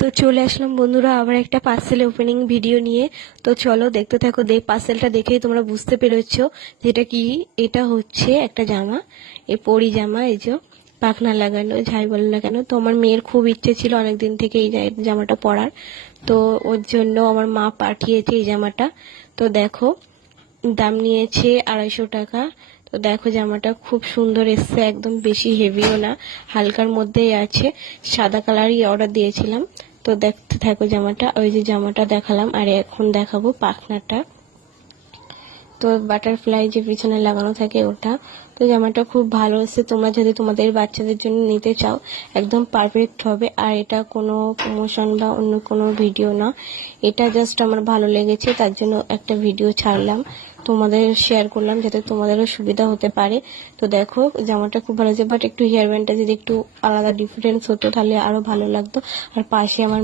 তো চলে আসলাম বন্ধুরা আবার একটা পার্সেল ওপেনিং ভিডিও নিয়ে। তো চলো দেখতে থাকো, পার্সেলটা দেখেই তোমরা বুঝতে পেরেছো যেটা কি। এটা হচ্ছে একটা জামা, এই পরি জামা, এই যে পাখনা লাগানো, যাই বলো না কেন। তো আমার মেয়ের খুব ইচ্ছে ছিল অনেকদিন থেকে এই জামাটা পরার, তো ওর জন্য আমার মা পাঠিয়েছে এই জামাটা। তো দেখো, দাম নিয়েছে 250 টাকা। তো দেখো জামাটা খুব সুন্দর এসছে, একদম বেশি হেভিও না, হালকার মধ্যেই আছে। সাদা কালারই অর্ডার দিয়েছিলাম। তো দেখতে থাকো জামাটা। ওই যে জামাটা দেখালাম, আর এখন দেখাবো পাখনাটা। তো বাটারফ্লাই যে পিছনে লাগানো থাকে ওটা। তো জামাটা খুব ভালো এসেছে, তোমরা যদি তোমাদের বাচ্চাদের জন্য নিতে চাও একদম পারফেক্ট হবে। আর এটা কোনো প্রমোশন বা অন্য কোনো ভিডিও না, এটা জাস্ট আমার ভালো লেগেছে, তার জন্য একটা ভিডিও ছাড়লাম, তোমাদের শেয়ার করলাম যাতে তোমাদেরও সুবিধা হতে পারে। তো দেখো জামাটা খুব ভালো হয়েছে, বাট একটু হেয়ার ব্যান্ডটা যদি একটু আলাদা ডিফারেন্স হতো তাহলে আরো ভালো লাগতো। আর পাশে আমার